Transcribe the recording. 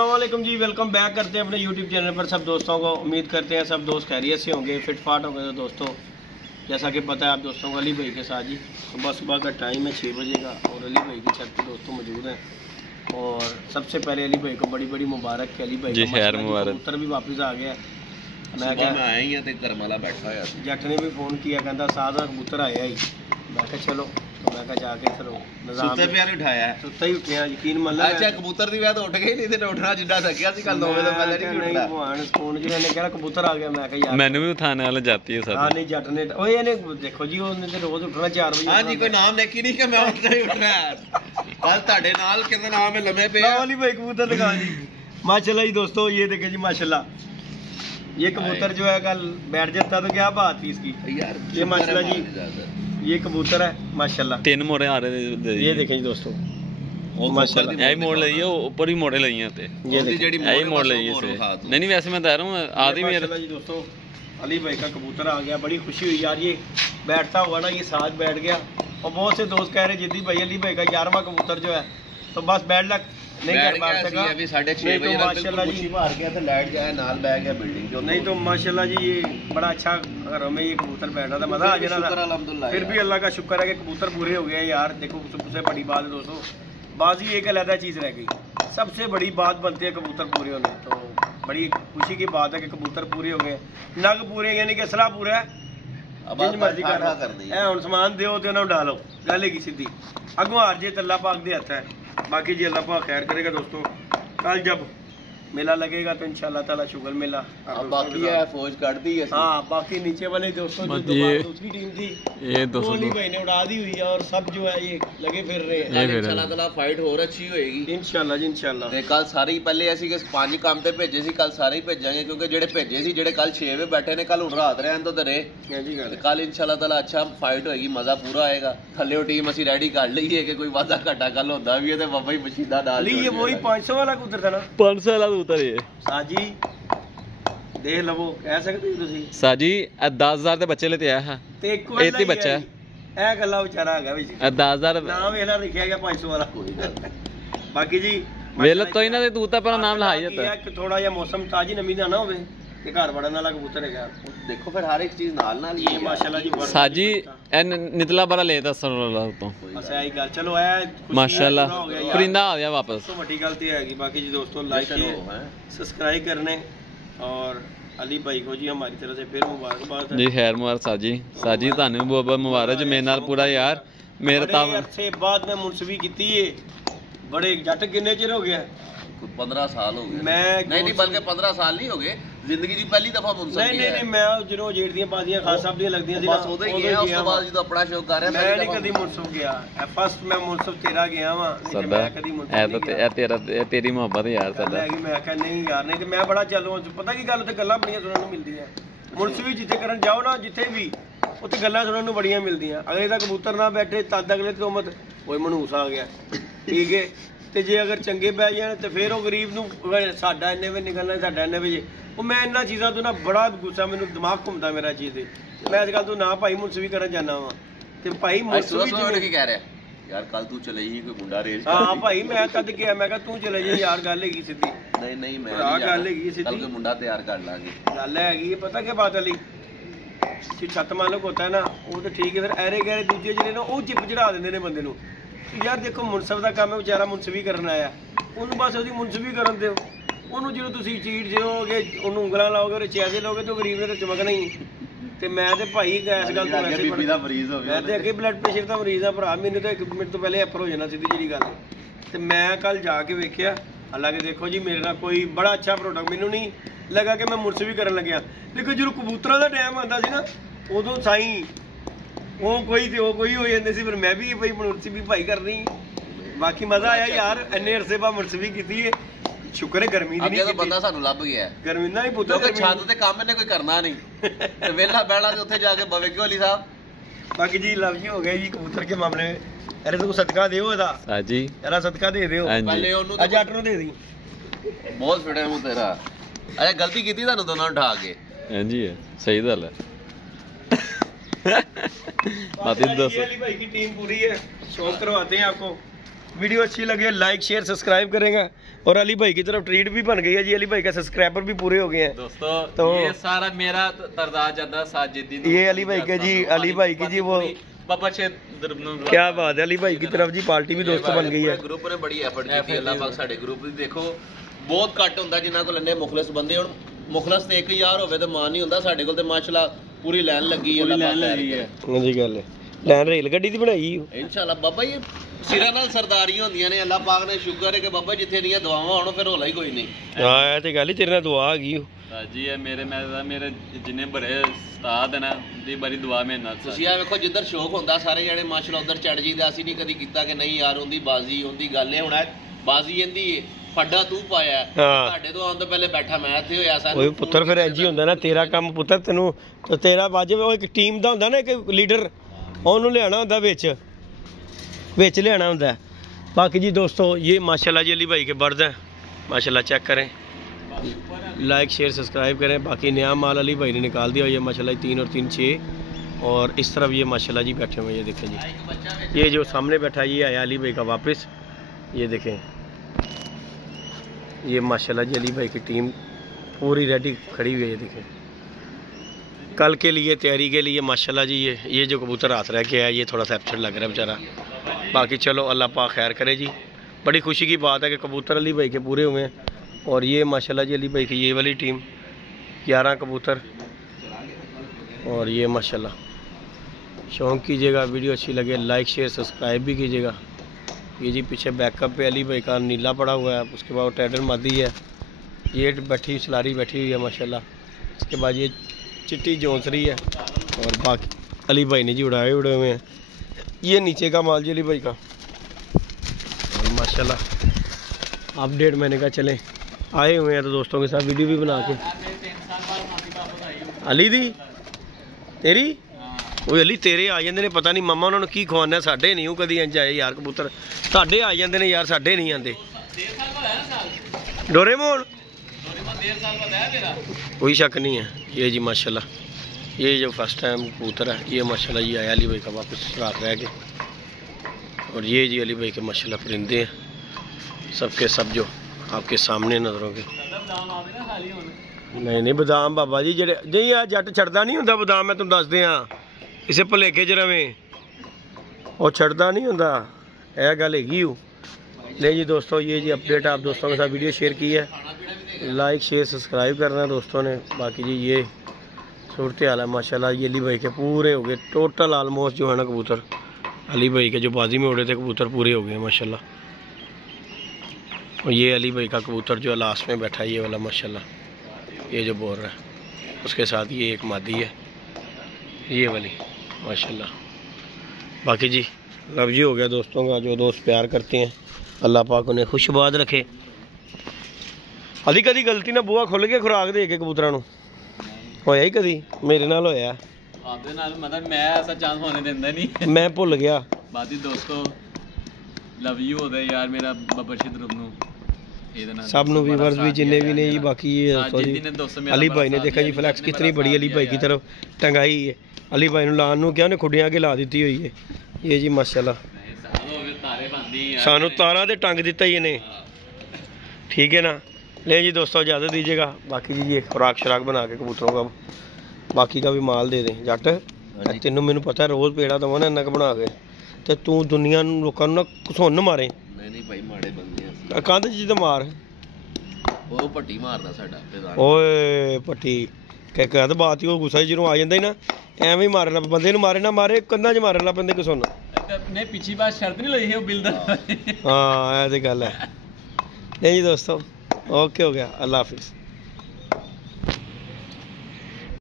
अस्सलामुअलैकुम जी, welcome back करते हैं अपने यूट्यूब चैनल पर सब दोस्तों को। उम्मीद करते हैं सब दोस्त खैरियत से होंगे, फिट फाट होंगे। तो दोस्तों जैसा कि पता है आप दोस्तों को, अली भाई के साथ जी सुबह का टाइम है 6 बजे का, और अली भाई की छत पर दोस्तों मौजूद हैं। और सबसे पहले अली भाई को बड़ी बड़ी मुबारक है। अली भाई जी खैर मुबारक, कबूतर भी वापस आ गया। मैं आया ही ते गरमाला बैठा होया सी, जट ने भी फोन किया, कहता सादा कबूतर आया ही। मैं कहा चलो, तो मैं जाके फिर सुत्ते पे नहीं उठाया, सुत्ता ही उठिया, यकीन मान लो। अच्छा कबूतर दी वजह तो उठ गई, नहीं ते उठना जिड्डा सकिया सी कल 9 बजे तो पहले नहीं उठना। भगवान फोन जो ने कहा कबूतर आ गया, मैं कहा यार मैंने भी उठाने वाला जाती है सर। हां नहीं जट ने ओए ने देखो जी, उसने ते रोज उठना 4 बजे। हां जी, कोई नाम लेके नहीं कि मैं उठना ही उठना है। कल ਤੁਹਾਡੇ ਨਾਲ ਕਿਤੇ ਨਾਮ ਹੈ ਲੰਮੇ ਪਿਆ वाली भाई कबूतर दिखा जी। माशाल्लाह जी दोस्तों, ये देखें जी माशाल्लाह, ये कबूतर जो है कल बैठ जाता तो क्या बात थी इसकी यार। ये माशाल्लाह जी, ये कबूतर है माशाल्लाह, 3 मोड़े आ रहे हैं। ये देखें जी दोस्तों माशाल्लाह, यही मोड़ लई है, ऊपर ही मोड़े लई हैं। ये देखिए यही मोड़ लई है इसे। नहीं वैसे मैं बता रहा हूँ आदमी मेरा जी दोस्तों। अली भाई का कबूतर आ गया, बड़ी खुशी हुई यार। ये बैठता हुआ ना, ये साथ बैठ गया। और बहुत से दोस्त कह रहे जिद्दी भाई अली भाई का 11वां कबूतर जो है, तो बस बैड लक नहीं कर पाता था। अभी 6:30 बजे माशाल्लाह जी बाहर गया था, लाइट जाए नाल बैठ गया बिल्डिंग जो। नहीं तो माशाल्लाह जी ये बड़ा अच्छा घरों में ये कबूतर बैठा था, मजा आ जाना था। अल्हम्दुलिल्लाह, फिर भी अल्लाह का शुक्र है कि कबूतर पूरे हो गए यार। देखो सबसे बड़ी बात है दोस्तों, बाजी एक अलग चीज़ रह गई, सबसे बड़ी बात बनती है कबूतर पूरे होने। तो बड़ी खुशी की बात है कि कबूतर पूरे हो गए, नग पूरे यानी कि असला पूरा है। जिंज मर्जी कर दी है, हुण समान दिओ ते उन्हां नूं डालो, गल ही सीधी। अगों हार जे तो अल्लाह पाक दे हथ है, बाकी जी अल्लाह पाक खैर करेगा दोस्तों। कल जब मेला लगेगा तो इंशाल्लाह ताला शुगर मेला। बाकी है फौज काट दी है। हाँ बाकी नीचे वाले दोस्तों जो दूसरी टीम थी ये दोस्तों अली भाई ने उड़ा दी हुई है, और सब जो है ये लगे फिर रहे हैं। इंशाल्लाह ताला फाइट और अच्छी होएगी इंशाल्लाह जी इंशाल्लाह। ते कल सारे ही पहले ऐसी कि 5 काम ते भेजे सी, कल सारे ही भेजांगे, क्योंकि जेडे भेजे सी जेडे कल 6 बजे बैठे ने, कल हुण रात रहन तो रहे। कल इंशाल्लाह ताला अच्छा फाइट होएगी, मजा पूरा आएगा। थल्ले टीम असि रेडी कर ली है कि कोई वादा घाटा कल होंदा भी है ते बाबा ही मशीदा डाल ली। ये वही 500 वाला कबूतर था ना, 500 वाला कबूतर है साजी। देख लवो, कह सकते हो तुसी साजी 10,000 ਦੇ ਬੱਚੇ ਲੈਤੇ ਆਇਆ ਹਾਂ ਤੇ ਇੱਕੋ ਹੀ ਬੱਚਾ ਹੈ। ਇਹ ਗੱਲਾਂ ਵਿਚਾਰਾ ਹੈਗਾ ਵਿੱਚ 10,000 ਨਾਮ ਵੇਲਾ ਲਿਖਿਆ ਗਿਆ 500 ਵਾਲਾ। ਕੋਈ ਗੱਲ ਬਾਕੀ ਜੀ ਵੇਲ ਤੋਂ ਇਹਨਾਂ ਦੇ ਤੂੰ ਤਾਂ ਆਪਣਾ ਨਾਮ ਲਹਾਈ ਜਾਂਦਾ ਕਿ ਥੋੜਾ ਜਿਹਾ ਮੌਸਮ ਤਾਜੀ ਨਮੀ ਦਾ ਨਾ ਹੋਵੇ ਤੇ ਘਰ ਵੜਨ ਵਾਲਾ ਕਬੂਤਰ ਹੈਗਾ। ਦੇਖੋ ਫਿਰ ਹਰ ਇੱਕ ਚੀਜ਼ ਨਾਲ ਨਾਲ ਹੀ ਮਾਸ਼ਾਅੱਲਾ ਜੀ। ਸਾਜੀ ਇਹ ਨਿਤਲਾ ਬੜਾ ਲੈਦਾ ਸਰਲਾ ਤੋਂ ਬਸ ਇਹੀ ਗੱਲ। ਚਲੋ ਇਹ ਮਾਸ਼ਾਅੱਲਾ ਪਰਿੰਦਾ ਆ ਗਿਆ ਵਾਪਸ, ਤੋਂ ਵੱਡੀ ਗੱਲ ਤੇ ਹੈਗੀ। ਬਾਕੀ जी दोस्तों लाइक सब्सक्राइब करने, और अली भाई को जी हमारी तरफ से फिर मुबारकबाद जी। खैर मुबारक साजी, साजी ਤੁਹਾਨੂੰ ਬਹੁਤ ਬਹੁਤ ਮੁਬਾਰਕ ਜੀ ਮੇਰੇ ਨਾਲ ਪੂਰਾ यार। मेरे ताब से बाद में मुंसवी की है बड़े जट किन्ने चिर हो गया, 15 साल हो गए। मैं नहीं बल्कि 15 साल नहीं हो गए, जिंदगी दी पहली दफा मुंसब नहीं नहीं मैं जो जेठ दी बाजियां खास साहब दी लगदियां सी बस उदे ही गया। उस बाद जो अपना शो कर रहा मैं नहीं कदी मुंसब गया, फर्स्ट मैं मुंसब तेरा गया वा, नहीं मैं कदी मुंसब नहीं गया। ए तेरा तेरी मोहब्बत यार सदा है। मैं कहा नहीं यार, नहीं तो मैं बड़ा चलो पता की गल, ते गल्लां बड़ियां सुनन नूं मिलदियां। मुंसबी जिथे करन जाओ ना, जिथे भी उत्थे गल्लां सुनन नूं बड़ियां मिलदियां। अगले दा कबूतर ना बैठे तद अगले तो मत कोई मनूस आ गया, ठीक है। ਤੇ ਜੇ ਅਗਰ ਚੰਗੇ ਪੈ ਜਾਣ ਤੇ ਫਿਰ ਉਹ ਗਰੀਬ ਨੂੰ ਸਾਡਾ ਇੰਨੇ ਵੇ ਨਿਕਲਣਾ, ਸਾਡਾ ਇੰਨੇ ਵੇ। ਉਹ ਮੈਂ ਇਹਨਾਂ ਚੀਜ਼ਾਂ ਤੋਂ ਨਾ ਬੜਾ ਗੁੱਸਾ, ਮੈਨੂੰ ਦਿਮਾਗ ਘੁੰਮਦਾ ਮੇਰਾ ਚੀਜ਼ ਤੇ। ਮੈਂ ਅੱਜ ਕੱਲ ਤੋਂ ਨਾ ਭਾਈ ਮੁਨਸਵੀ ਕਰਨ ਜਾਣਾ ਵਾ, ਤੇ ਭਾਈ ਮੁਨਸਵੀ ਕੀ ਕਹਿ ਰਿਹਾ ਯਾਰ ਕੱਲ ਤੂੰ ਚਲੇ ਜੀ ਕੋਈ ਮੁੰਡਾ ਰੇਸ। ਹਾਂ ਭਾਈ ਮੈਂ ਤਦ ਕਿਹਾ, ਮੈਂ ਕਿਹਾ ਤੂੰ ਚਲੇ ਜੀ ਯਾਰ, ਗੱਲ ਹੈਗੀ ਸਿੱਧੀ। ਨਹੀਂ ਨਹੀਂ ਮੈਂ ਗੱਲ ਹੈਗੀ ਸਿੱਧੀ, ਕੱਲ ਮੁੰਡਾ ਤਿਆਰ ਕਰ ਲਾਂਗੇ। ਗੱਲ ਹੈਗੀ ਪਤਾ ਕੀ ਬਾਤ ਅਲੀ ਕਿ ਛੱਤ ਮਾਲਕ ਹੁੰਦਾ ਨਾ, ਉਹ ਤਾਂ ਠੀਕ ਹੈ। ਫਿਰ ਐਰੇ ਗੈਰੇ ਦੂਜੇ ਜਿਹੜੇ ਨਾ ਉਹ ਚਿਪ ਚੜਾ ਦਿੰਦੇ ਨੇ ਬੰਦੇ ਨੂੰ। यार देखो मुनसब का काम है, बेचारा मुनसबी करना आया, उन्होंने बस उसकी मुनसबी कर दो। उन्होंने जो तुम चीट दोगे, उन्होंने उंगल लाओगे और चैसे लोगे तो गरीब ने तो चमकना ही। तो मैं तो भाई इस गल तो वैसे मैं तो अगे ब्लड प्रेशर का मरीज हाँ भरा, मैंने तो 1 मिनट तो पहले एपर हो जाना सीधी जी गल। तो मैं कल जाके वेख्या, हालांकि देखो जी मेरे नाल कोई बड़ा अच्छा प्रोडक्ट मैनू नहीं लगा कि मैं मुनसबी करन लग्या, लेकिन जो कबूतरों का टाइम आंदा सी ना, उदों साई वो कोई हो जाते सी, फिर मैं भी भाई मुनसबी भाई करनी। बाकी मजा आया यार, इन्ने अरसे बाद मुनसबी की है। शुक्र है गर्मी दी नहीं, बंदा सानू लभ गया गर्मी ना ही पुੱਤ, क्योंकि छत ते काम इन्ने कोई करना नहीं ते वेला बैठा ते उत्थे जाके बवे क्यों अली साहब। बाकी जी लव जी हो गए जी कबूतर के मामले में। अरे तो सदका दियो एदा हाजी, यार सदका दे दियो पहले ओनू जट नु दे दी। बहुत फिटे हूं तेरा। अरे गलती की थी सानू दोनों उठा के। हां जी सही गल है। अली भाई की टीम पूरी है, शौक करवाते हैं आपको। वीडियो अच्छी लगे लाइक शेयर सब्सक्राइब करेंगे। और अली भाई की तरफ ट्रीट भी बन गई है जी, अली भाई का सब्सक्राइबर भी पूरे हो गए हैं दोस्तों। तो ये सारा मेरा तरदार जाता साजिद, ये अली भाई के जी, अली भाई की जी वो क्या बात है, अली भाई की तरफ जी पार्टी भी दोस्तों बन गई है। ग्रुप ने बड़ी एफर्ट की अल्लाह पाक साडे ग्रुप दी देखो बहुत घट हुंदा जिन्हां कोल इन्ने मुखलिस बंदे हुण मुखलिस ते एक यार होवे ते मान नहीं हुंदा साडे कोल ते माशाल्लाह पूरी लाइन लगी है, अल्लाह पाक है। हां जी गल है, लाइन रेल गड्डी दी बनाई इंशाल्लाह बाबा। ये सिरा नाल सरदारियां हुंदियां ने, अल्लाह पाक ने शुक्र है कि बाबा जिथे दियां दुआवां होण फिर होला ही कोई नहीं। हां ए ते गल ही तेरे नाल दुआ आ गई जी है मेरे जिन्ने बड़े उस्ताद है ना दी बड़ी दुआ में ना ਤੁਸੀਂ ਆ ਵੇਖੋ ਜਿੱਧਰ ਸ਼ੌਕ ਹੁੰਦਾ ਸਾਰੇ ਜਣੇ ਮਾਸ਼ਾਅੱਲਾ ਉਧਰ ਚੜ ਜੀਦਾ। ਅਸੀਂ ਨਹੀਂ ਕਦੀ ਕੀਤਾ ਕਿ ਨਹੀਂ ਯਾਰ ਉਹਦੀ ਬਾਜ਼ੀ ਉਹਦੀ ਗੱਲ ਹੈ, ਹੁਣ ਬਾਜ਼ੀ ਇਹਦੀ ਫੱਡਾ ਤੂੰ ਪਾਇਆ ਤੁਹਾਡੇ ਤੋਂ ਆਉਣ ਤੋਂ ਪਹਿਲੇ ਬੈਠਾ ਮੈਂ ਇੱਥੇ ਹੋਇਆ ਸਾਂ। ਓਏ ਪੁੱਤਰ ਫਿਰ ਇੰਜ ਹੀ ਹੁੰਦਾ ਨਾ ਤੇਰਾ ਕੰਮ ਪੁੱਤਰ, ਤੈਨੂੰ ਤੇ ਤੇਰਾ ਵਾਜਬ ਉਹ ਇੱਕ ਟੀਮ ਦਾ ਹੁੰਦਾ ਨਾ, ਇੱਕ ਲੀਡਰ ਉਹਨੂੰ ਲਿਆਣਾ ਹੁੰਦਾ ਵਿੱਚ ਲਿਆਣਾ ਹੁੰਦਾ। बाकी जी दोस्तों ये माशाल्लाह जी अली भाई के बर्द हैं माशाल्लाह, चेक करें, लाइक शेयर सब्सक्राइब करें। बाकी नया माल अली भाई ने निकाल दिया, ये माशाल्लाह 3 और 3 6 और इस तरफ ये माशाल्लाह जी बैठे हुए हैं। ये देखें जी, ये जो सामने बैठा ये आया अली भाई का वापस, ये देखें ये माशाल्लाह जी अली भाई की टीम पूरी रेडी खड़ी हुई है। ये देखें कल के लिए तैयारी के लिए माशाल्लाह जी ये जो कबूतर हाथ रह के आया ये थोड़ा सा अपसेट लग रहा है बेचारा। बाकी चलो अल्लाह पाक खैर करे जी, बड़ी खुशी की बात है कि कबूतर अली भाई के पूरे हुए हैं। और ये माशाल्लाह जी अली भाई की ये वाली टीम 11 कबूतर, और ये माशाल्लाह शौक़ कीजिएगा, वीडियो अच्छी लगे लाइक शेयर सब्सक्राइब भी कीजिएगा। ये जी पीछे बैकअप पे अली भाई का नीला पड़ा हुआ है, उसके बाद टैडर मादी है, ये बैठी सलारी बैठी हुई है माशाल्लाह। इसके बाद ये चिट्टी जोंसरी है, और बाकी अली भाई ने जी उड़ाए हुए हैं। ये नीचे का माल जी अली भाई का, और माशाल्लाह अपडेट मैंने कहा चले आए हुए हैं तो दोस्तों के साथ वीडियो भी बना के। अली दी तेरी वो अली तेरे आ जाते हैं, पता नहीं मम्मा उन्होंने की खवाना, साढ़े नहीं कभी इंज आए यार कबूतर, साढ़े आ जाते हैं यार, साढ़े नहीं आते। डोरेमोन कोई शक नहीं है। ये जी माशाल्लाह ये जो फर्स्ट टाइम कबूतर है ये माशाल्लाह ये आया अली भाई का वापस रात रह के। और ये जी अली भाई के माशाल्लाह परिंदे हैं सबके सब जो आपके सामने नजरों के। नहीं बादाम बाबा जी जेडे नहीं आ जट छड़दा नहीं हुंदा बादाम, मैं तुम दस दियां इसे भुलेखे च रवें और छड़दा नहीं हुंदा, यह गल हैगी। नहीं जी दोस्तों ये जी अपडेट आप दोस्तों के साथ वीडियो शेयर की है, लाइक शेयर सब्सक्राइब करना दोस्तों ने। बाकी जी ये सूरत हाल है माशाल्लाह, ये अली भाई के पूरे हो गए टोटल आलमोस्ट जो है ना कबूतर अली भाई के जो बाजी में उड़े थे कबूतर पूरे हो गए माशाल्लाह। और ये अली भाई का कबूतर जो लास्ट में बैठा है ये वाला माशाल्लाह, ये जो बोल रहा है उसके साथ ये एक मादी है ये वाली माशाल्लाह। बाकी जी लव जी हो गया दोस्तों का, जो दोस्त प्यार करते हैं अल्लाह पाक उन्हें खुशबाद रखे। अली कदी गलती ना बुआ खुल के खुराक दे के कबूतरां नूं होया ही कदी? मेरे नाल होया आपदे नाल, मतलब मैं ऐसा चांस होने देंदा नहीं, मैं भुल गया। बाकी दोस्तों लव यू होदा यार मेरा बाबा शिदरुब नूं सब नु व्यूअर्स भी जिन्ने भी ने जी। बाकी ये अली भाई ने देखा जी फ्लैक्स कितनी बड़ी अली भाई की तरफ टंगाई है, अली भाई ने लान नूं क्या ने खुडियां के ला दी हुई है। ये जी माशाल्लाह सानू तारा दे टंग दिता ही इन्हें, ठीक है ना। ले जी दोस्तों इजाज़त दीजिएगा। बाकी जी ये खुराक शराक बना के कबूतरों का बाकी का भी माल दे दें जट, तेनों मैनू पता है रोज़ पेड़ा दवा ना इन्ना बना के, तो तू दुनिया लोगों ना घसुन मारे। नहीं भाई माड़े बंदे कंध च मार वो पट्टी मारदा साडा ओए पट्टी कहते बात ही वो गुस्सा जो आ जाता ही ना एवं ही मारे ला बंदे मारे ना मारे कंधा च मारे ला बंदे घसुन। नहीं पिछली बार शर्त नहीं लई है बिल दा। हाँ ये तो गल है। नहीं जी दोस्तों ओके हो गया, अल्लाह हाफिज़।